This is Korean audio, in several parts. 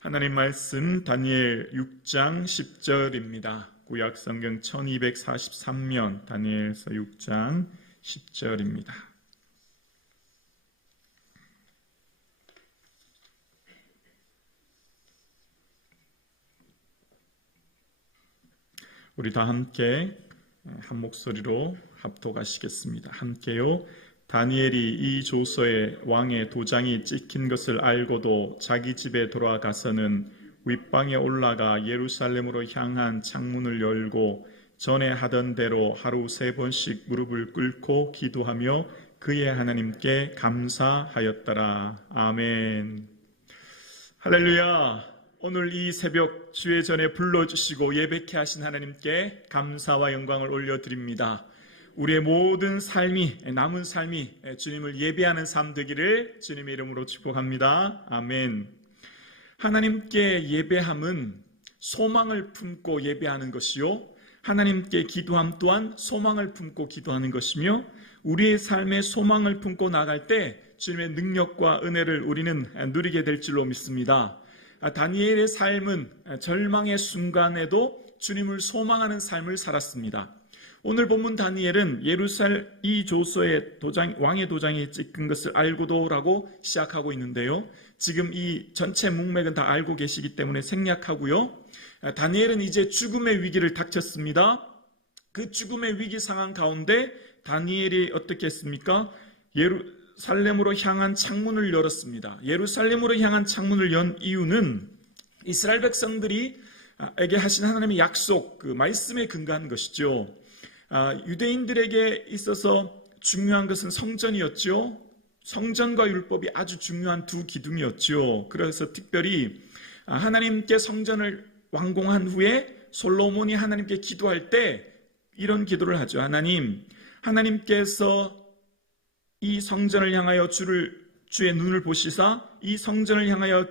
하나님 말씀 다니엘 6장 10절입니다. 구약성경 1243면 다니엘서 6장 10절입니다. 우리 다 함께 한 목소리로 합독하시겠습니다. 함께요. 다니엘이 이 조서에 왕의 도장이 찍힌 것을 알고도 자기 집에 돌아가서는 윗방에 올라가 예루살렘으로 향한 창문을 열고 전에 하던 대로 하루 3번씩 무릎을 꿇고 기도하며 그의 하나님께 감사하였더라. 아멘. 할렐루야. 오늘 이 새벽 주의 전에 불러주시고 예배케 하신 하나님께 감사와 영광을 올려드립니다. 우리의 모든 삶이, 남은 삶이 주님을 예배하는 삶 되기를 주님의 이름으로 축복합니다. 아멘. 하나님께 예배함은 소망을 품고 예배하는 것이요, 하나님께 기도함 또한 소망을 품고 기도하는 것이며, 우리의 삶에 소망을 품고 나갈 때 주님의 능력과 은혜를 우리는 누리게 될 줄로 믿습니다. 다니엘의 삶은 절망의 순간에도 주님을 소망하는 삶을 살았습니다. 오늘 본문 다니엘은 예루살렘 이 조서에 왕의 도장이 찍힌 것을 알고도 라고 시작하고 있는데요. 지금 이 전체 문맥은 다 알고 계시기 때문에 생략하고요. 다니엘은 이제 죽음의 위기를 닥쳤습니다. 그 죽음의 위기 상황 가운데 다니엘이 어떻게 했습니까? 예루살렘으로 향한 창문을 열었습니다. 예루살렘으로 향한 창문을 연 이유는 이스라엘 백성들이 에게 하신 하나님의 약속, 그 말씀에 근거한 것이죠. 유대인들에게 있어서 중요한 것은 성전이었죠. 성전과 율법이 아주 중요한 두 기둥이었죠. 그래서 특별히 하나님께 성전을 완공한 후에 솔로몬이 하나님께 기도할 때 이런 기도를 하죠. 하나님께서 이 성전을 향하여 주의 눈을 보시사 이 성전을 향하여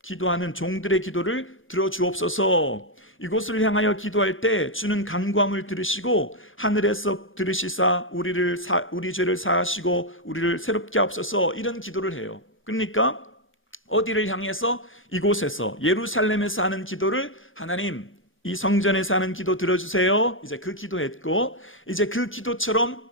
기도하는 종들의 기도를 들어주옵소서. 이곳을 향하여 기도할 때 주는 간구함을 들으시고 하늘에서 들으시사 우리 죄를 사하시고 우리를 새롭게 하옵소서. 이런 기도를 해요. 그러니까 어디를 향해서? 이곳에서 예루살렘에서 하는 기도를 하나님 이 성전에서 하는 기도 들어주세요. 이제 그 기도했고, 이제 그 기도처럼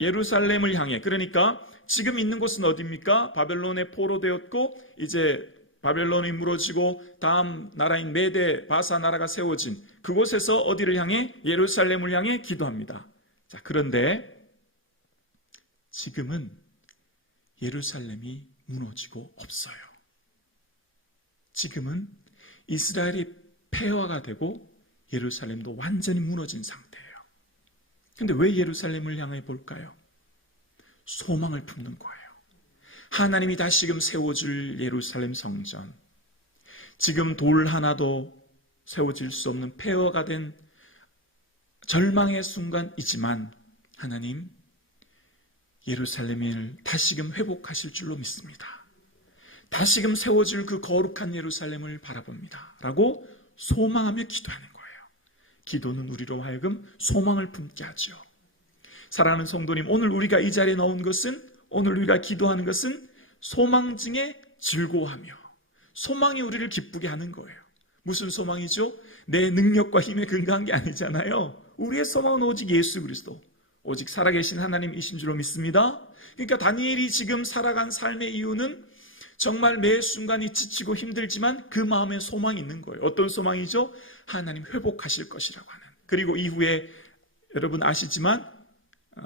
예루살렘을 향해, 그러니까 지금 있는 곳은 어디입니까? 바벨론에 포로되었고 이제 바벨론이 무너지고 다음 나라인 메데 바사 나라가 세워진 그곳에서 어디를 향해? 예루살렘을 향해 기도합니다. 자, 그런데 지금은 예루살렘이 무너지고 없어요. 지금은 이스라엘이 폐허가 되고 예루살렘도 완전히 무너진 상태예요. 그런데 왜 예루살렘을 향해 볼까요? 소망을 품는 거예요. 하나님이 다시금 세워줄 예루살렘 성전, 지금 돌 하나도 세워질 수 없는 폐허가 된 절망의 순간이지만 하나님 예루살렘을 다시금 회복하실 줄로 믿습니다. 다시금 세워질 그 거룩한 예루살렘을 바라봅니다 라고 소망하며 기도하는 거예요. 기도는 우리로 하여금 소망을 품게 하죠. 사랑하는 성도님, 오늘 우리가 이 자리에 나온 것은, 오늘 우리가 기도하는 것은 소망 중에 즐거워하며 소망이 우리를 기쁘게 하는 거예요. 무슨 소망이죠? 내 능력과 힘에 근거한 게 아니잖아요. 우리의 소망은 오직 예수 그리스도, 오직 살아계신 하나님이신 줄로 믿습니다. 그러니까 다니엘이 지금 살아간 삶의 이유는 정말 매 순간이 지치고 힘들지만 그 마음에 소망이 있는 거예요. 어떤 소망이죠? 하나님 회복하실 것이라고 하는. 그리고 이후에 여러분 아시지만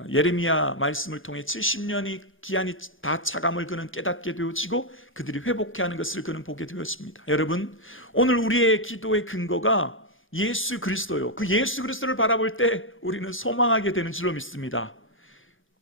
예레미야 말씀을 통해 70년이 기한이 다 차감을 그는 깨닫게 되어지고 그들이 회복해 하는 것을 그는 보게 되었습니다. 여러분, 오늘 우리의 기도의 근거가 예수 그리스도요. 그 예수 그리스도를 바라볼 때 우리는 소망하게 되는 줄로 믿습니다.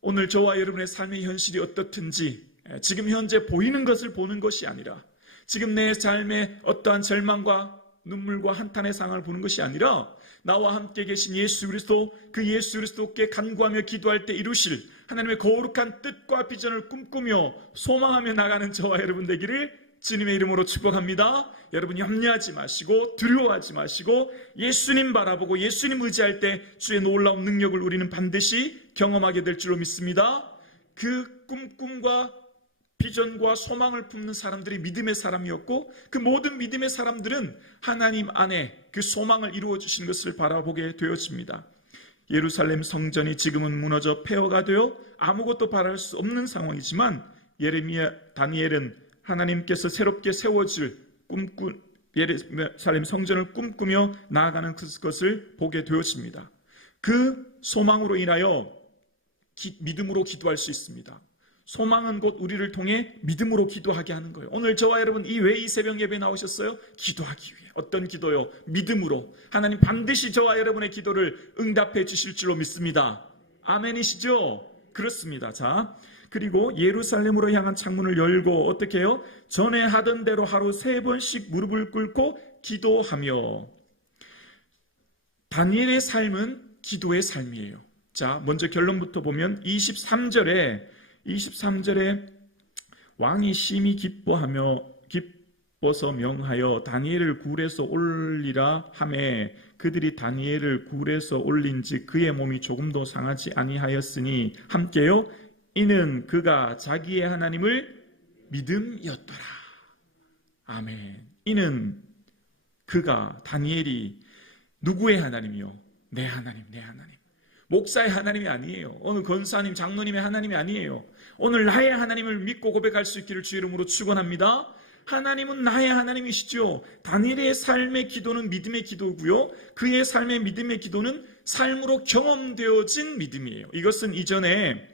오늘 저와 여러분의 삶의 현실이 어떻든지 지금 현재 보이는 것을 보는 것이 아니라, 지금 내 삶에 어떠한 절망과 눈물과 한탄의 상황을 보는 것이 아니라 나와 함께 계신 예수 그리스도, 그 예수 그리스도께 간구하며 기도할 때 이루실 하나님의 거룩한 뜻과 비전을 꿈꾸며 소망하며 나가는 저와 여러분 되기를 주님의 이름으로 축복합니다. 여러분 염려하지 마시고 두려워하지 마시고 예수님 바라보고 예수님 의지할 때 주의 놀라운 능력을 우리는 반드시 경험하게 될 줄로 믿습니다. 그 꿈과 비전과 소망을 품는 사람들이 믿음의 사람이었고, 그 모든 믿음의 사람들은 하나님 안에 그 소망을 이루어 주시는 것을 바라보게 되어집니다. 예루살렘 성전이 지금은 무너져 폐허가 되어 아무것도 바랄 수 없는 상황이지만, 다니엘은 하나님께서 새롭게 세워질 예루살렘 성전을 꿈꾸며 나아가는 것을 보게 되었습니다. 그 소망으로 인하여 믿음으로 기도할 수 있습니다. 소망은 곧 우리를 통해 믿음으로 기도하게 하는 거예요. 오늘 저와 여러분 이 새벽 예배 나오셨어요? 기도하기 위해. 어떤 기도요? 믿음으로. 하나님 반드시 저와 여러분의 기도를 응답해 주실 줄로 믿습니다. 아멘이시죠? 그렇습니다. 자, 그리고 예루살렘으로 향한 창문을 열고 어떻게 해요? 전에 하던 대로 하루 3번씩 무릎을 꿇고 기도하며. 다니엘의 삶은 기도의 삶이에요. 자, 먼저 결론부터 보면 23절에 왕이 심히 기뻐서 명하여 다니엘을 굴에서 올리라 하매 그들이 다니엘을 굴에서 올린즉 그의 몸이 조금도 상하지 아니하였으니 함께요 이는 그가 자기의 하나님을 믿음이었더라. 아멘. 이는 그가 다니엘이 누구의 하나님이요? 내 하나님. 목사의 하나님이 아니에요. 오늘 권사님, 장로님의 하나님이 아니에요. 오늘 나의 하나님을 믿고 고백할 수 있기를 주의 이름으로 축원합니다. 하나님은 나의 하나님이시죠. 다니엘의 삶의 기도는 믿음의 기도고요. 그의 삶의 믿음의 기도는 삶으로 경험되어진 믿음이에요. 이것은 이전에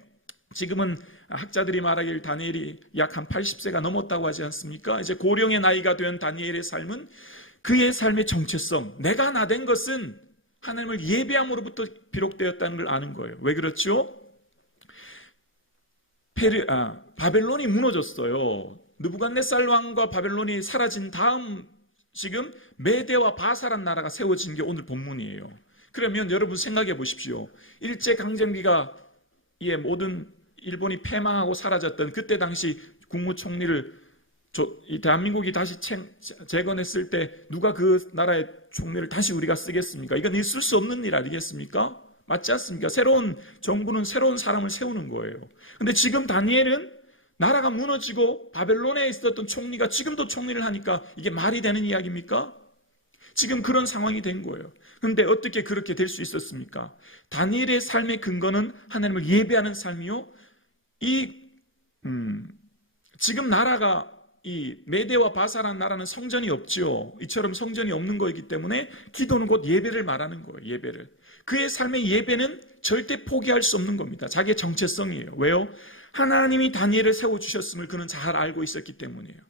지금은 학자들이 말하길 다니엘이 약 한 80세가 넘었다고 하지 않습니까? 이제 고령의 나이가 된 다니엘의 삶은 그의 삶의 정체성, 내가 나 된 것은 하나님을 예배함으로부터 비롯되었다는 걸 아는 거예요. 왜 그렇죠? 바벨론이 무너졌어요. 느부갓네살 왕과 바벨론이 사라진 다음 지금 메대와 바사란 나라가 세워진 게 오늘 본문이에요. 그러면 여러분 생각해 보십시오. 일제강점기가 모든 일본이 패망하고 사라졌던 그때 당시 국무총리를 이 대한민국이 다시 재건했을 때 누가 그 나라의 총리를 다시 우리가 쓰겠습니까? 이건 있을 수 없는 일 아니겠습니까? 맞지 않습니까? 새로운 정부는 새로운 사람을 세우는 거예요. 근데 지금 다니엘은 나라가 무너지고 바벨론에 있었던 총리가 지금도 총리를 하니까 이게 말이 되는 이야기입니까? 지금 그런 상황이 된 거예요. 그런데 어떻게 그렇게 될 수 있었습니까? 다니엘의 삶의 근거는 하나님을 예배하는 삶이요. 지금 나라가 이 메대와 바사라는 나라는 성전이 없지요. 이처럼 성전이 없는 거이기 때문에 기도는 곧 예배를 말하는 거예요. 예배를. 그의 삶의 예배는 절대 포기할 수 없는 겁니다. 자기의 정체성이에요. 왜요? 하나님이 다니엘을 세워주셨음을 그는 잘 알고 있었기 때문이에요.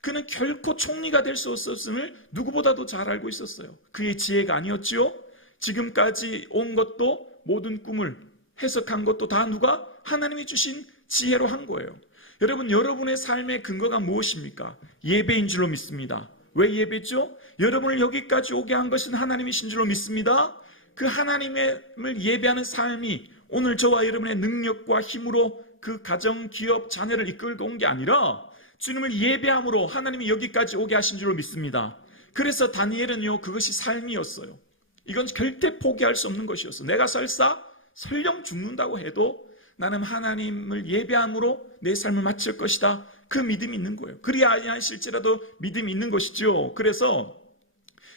그는 결코 총리가 될 수 없었음을 누구보다도 잘 알고 있었어요. 그의 지혜가 아니었지요. 지금까지 온 것도 모든 꿈을 해석한 것도 다 누가? 하나님이 주신 지혜로 한 거예요. 여러분, 여러분의 삶의 근거가 무엇입니까? 예배인 줄로 믿습니다. 왜 예배죠? 여러분을 여기까지 오게 한 것은 하나님이신 줄로 믿습니다. 그 하나님을 예배하는 삶이 오늘 저와 여러분의 능력과 힘으로 그 가정, 기업, 자녀를 이끌고 온 게 아니라 주님을 예배함으로 하나님이 여기까지 오게 하신 줄로 믿습니다. 그래서 다니엘은요, 그것이 삶이었어요. 이건 절대 포기할 수 없는 것이었어요. 내가 설령 죽는다고 해도 나는 하나님을 예배함으로 내 삶을 마칠 것이다. 그 믿음이 있는 거예요. 그리 아니하실지라도 믿음이 있는 것이죠. 그래서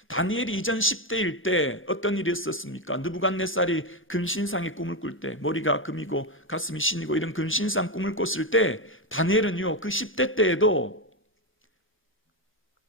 다니엘이 이전 10대일 때 어떤 일이 있었습니까? 느부갓네살이 금신상의 꿈을 꿀 때, 머리가 금이고 가슴이 신이고 이런 금신상 꿈을 꿨을 때 다니엘은요, 그 10대 때에도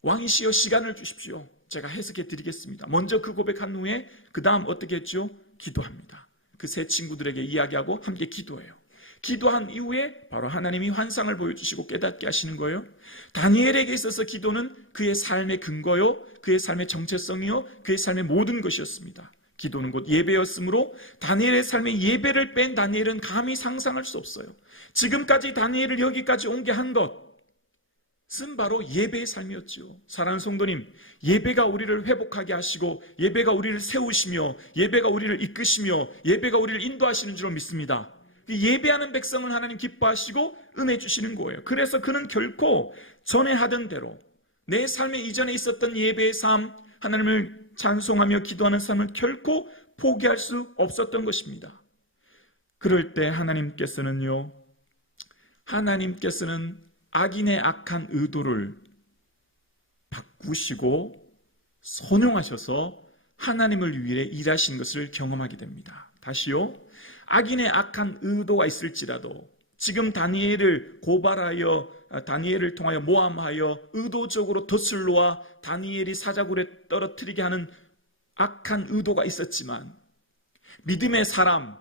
왕이시여 시간을 주십시오. 제가 해석해 드리겠습니다. 먼저 그 고백한 후에 그 다음 어떻게 했죠? 기도합니다. 그 세 친구들에게 이야기하고 함께 기도해요. 기도한 이후에 바로 하나님이 환상을 보여주시고 깨닫게 하시는 거예요. 다니엘에게 있어서 기도는 그의 삶의 근거요, 그의 삶의 정체성이요, 그의 삶의 모든 것이었습니다. 기도는 곧 예배였으므로 다니엘의 삶의 예배를 뺀 다니엘은 감히 상상할 수 없어요. 지금까지 다니엘을 여기까지 온 게 한 것은 바로 예배의 삶이었죠. 사랑하는 성도님, 예배가 우리를 회복하게 하시고 예배가 우리를 세우시며 예배가 우리를 이끄시며 예배가 우리를 인도하시는 줄로 믿습니다. 예배하는 백성을 하나님 기뻐하시고 은혜 주시는 거예요. 그래서 그는 결코 전에 하던 대로 내 삶의 이전에 있었던 예배의 삶, 하나님을 찬송하며 기도하는 삶을 결코 포기할 수 없었던 것입니다. 그럴 때 하나님께서는 악인의 악한 의도를 바꾸시고 선용하셔서 하나님을 위해 일하신 것을 경험하게 됩니다. 다시요. 악인의 악한 의도가 있을지라도 지금 다니엘을 고발하여 다니엘을 통하여 모함하여 의도적으로 덫을 놓아 다니엘이 사자굴에 떨어뜨리게 하는 악한 의도가 있었지만 믿음의 사람,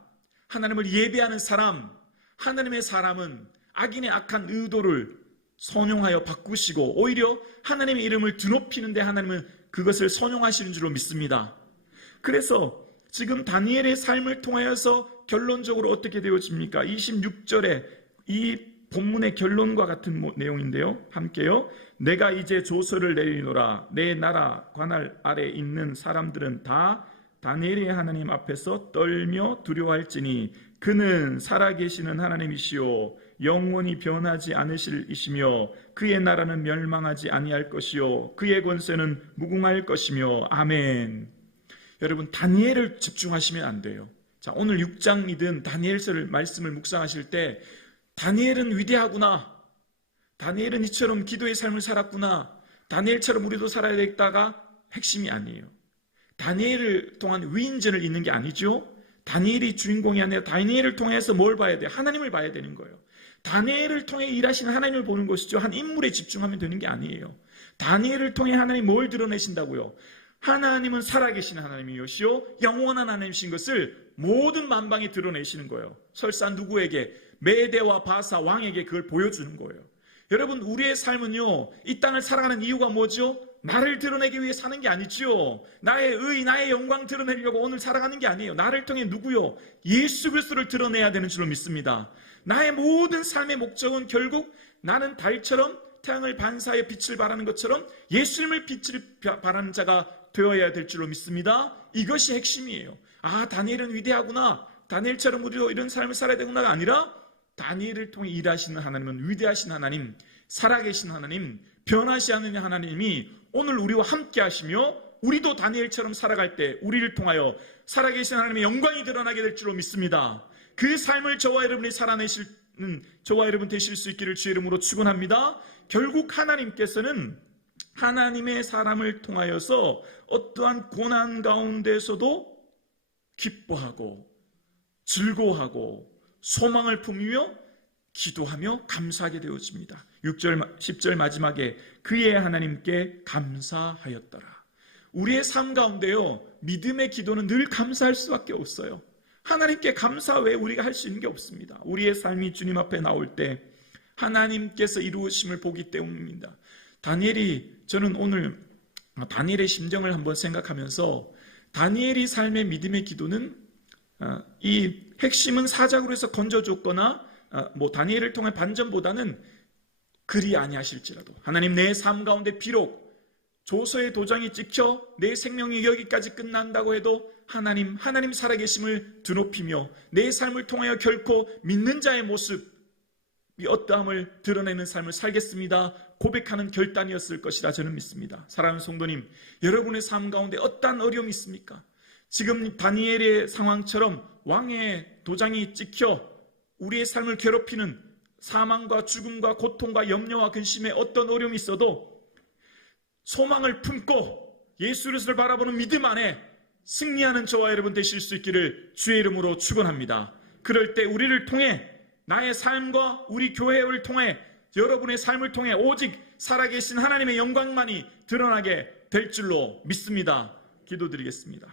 하나님을 예배하는 사람, 하나님의 사람은 악인의 악한 의도를 선용하여 바꾸시고 오히려 하나님의 이름을 드높이는데 하나님은 그것을 선용하시는 줄로 믿습니다. 그래서 지금 다니엘의 삶을 통하여서 결론적으로 어떻게 되어집니까? 26절에 이 본문의 결론과 같은 내용인데요. 함께요. 내가 이제 조서를 내리노라. 내 나라 관할 아래 있는 사람들은 다 다니엘의 하나님 앞에서 떨며 두려워할지니 그는 살아계시는 하나님이시요 영원히 변하지 않으실 이시며 그의 나라는 멸망하지 아니할 것이요 그의 권세는 무궁할 것이며 아멘. 여러분, 다니엘을 집중하시면 안 돼요. 자, 오늘 6장이든 다니엘서를 말씀을 묵상하실 때 다니엘은 위대하구나, 다니엘은 이처럼 기도의 삶을 살았구나, 다니엘처럼 우리도 살아야 되겠다가 핵심이 아니에요. 다니엘을 통한 위인전을 잇는 게 아니죠. 다니엘이 주인공이 아니라 다니엘을 통해서 뭘 봐야 돼요? 하나님을 봐야 되는 거예요. 다니엘을 통해 일하시는 하나님을 보는 것이죠. 한 인물에 집중하면 되는 게 아니에요. 다니엘을 통해 하나님 뭘 드러내신다고요? 하나님은 살아계신 하나님이시요 영원한 하나님이신 것을 모든 만방에 드러내시는 거예요. 설사 누구에게? 메대와 바사 왕에게 그걸 보여주는 거예요. 여러분, 우리의 삶은요, 이 땅을 살아가는 이유가 뭐죠? 나를 드러내기 위해 사는 게 아니죠. 나의 의, 나의 영광 드러내려고 오늘 살아가는 게 아니에요. 나를 통해 누구요? 예수 그리스도를 드러내야 되는 줄로 믿습니다. 나의 모든 삶의 목적은 결국 나는 달처럼 태양을 반사하여 빛을 발하는 것처럼 예수님을 빛을 발하는 자가 되어야 될 줄로 믿습니다. 이것이 핵심이에요. 아, 다니엘은 위대하구나, 다니엘처럼 우리도 이런 삶을 살아야 되구나가 아니라 다니엘을 통해 일하시는 하나님은 위대하신 하나님, 살아계신 하나님, 변하지 않는 하나님이 오늘 우리와 함께 하시며 우리도 다니엘처럼 살아갈 때 우리를 통하여 살아계신 하나님의 영광이 드러나게 될 줄로 믿습니다. 그 삶을 저와 여러분이 살아내시는 저와 여러분 되실 수 있기를 주의 이름으로 축원합니다. 결국 하나님께서는 하나님의 사람을 통하여서 어떠한 고난 가운데서도 기뻐하고 즐거워하고 소망을 품으며 기도하며 감사하게 되어집니다. 6절, 10절 마지막에 그의 하나님께 감사하였더라. 우리의 삶 가운데요, 믿음의 기도는 늘 감사할 수밖에 없어요. 하나님께 감사 외에 우리가 할 수 있는 게 없습니다. 우리의 삶이 주님 앞에 나올 때 하나님께서 이루어심을 보기 때문입니다. 저는 오늘 다니엘의 심정을 한번 생각하면서 다니엘이 삶의 믿음의 기도는 이 핵심은 사자굴에서 건져줬거나 다니엘을 통해 반전보다는 그리 아니하실지라도 하나님, 내 삶 가운데 비록 조서의 도장이 찍혀 내 생명이 여기까지 끝난다고 해도 하나님 살아계심을 드높이며 내 삶을 통하여 결코 믿는 자의 모습이 어떠함을 드러내는 삶을 살겠습니다 고백하는 결단이었을 것이라 저는 믿습니다. 사랑하는 성도님, 여러분의 삶 가운데 어떠한 어려움이 있습니까? 지금 다니엘의 상황처럼 왕의 도장이 찍혀 우리의 삶을 괴롭히는 사망과 죽음과 고통과 염려와 근심에 어떤 어려움이 있어도 소망을 품고 예수 그리스도를 바라보는 믿음 안에 승리하는 저와 여러분 되실 수 있기를 주의 이름으로 축원합니다. 그럴 때 우리를 통해 나의 삶과 우리 교회를 통해 여러분의 삶을 통해 오직 살아계신 하나님의 영광만이 드러나게 될 줄로 믿습니다. 기도드리겠습니다.